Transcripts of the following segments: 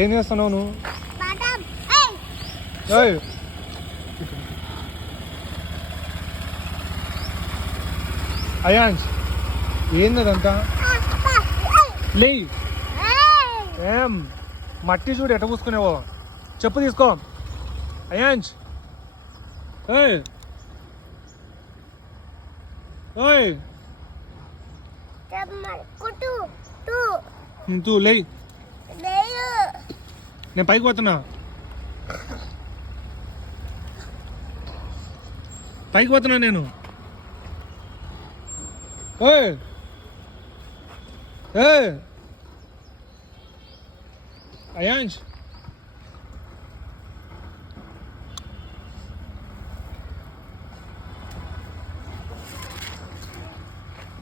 ఏం చేస్తున్నావు నువ్వు? అయాన్స్ ఏంది అదంతా? లే ఏం మట్టి చూడు ఎట్ట పూసుకునేవో. చెప్పు తీసుకో అయాన్స్. ఓయ్ ఓయ్ తూ లే, నేను పైకి పోతున్నా. పైకి పోతున్నా నేను. ఓయ్ ఏయ్ అయాన్స్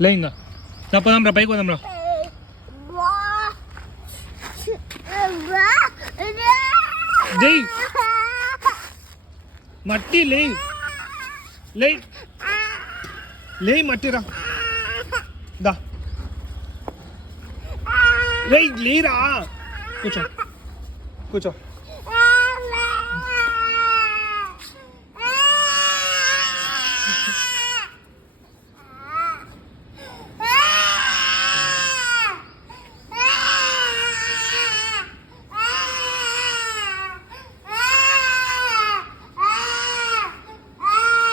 లే ఇంకా తప్పదాం రా, పైకి పోదాం రా. జై మట్టి లే లే లే మట్టి రా దా లే లేరా. కూర్చో కూర్చో.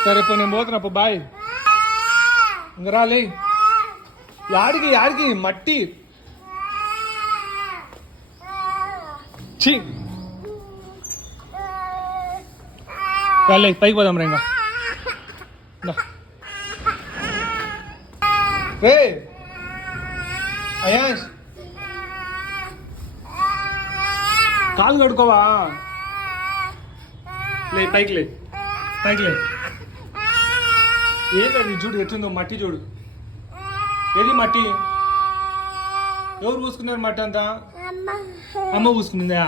సరే పో, నేను పోతున్నా పో, బాయ్. ఇంక రాలే. యాడికి యాడికి మట్టి ఛీ. రాలే పైకి పోదాం రా. ఇంకా రే అయాన్స్ కాలు కడుకోవా? లే పైకి లే, పైకి లే. ఏంటది చూడు ఎట్లుందో మట్టి చూడు. ఏది మట్టి? ఎవరు పూసుకున్నారు మట్టి అంతా? అమ్మ పూసుకుందా?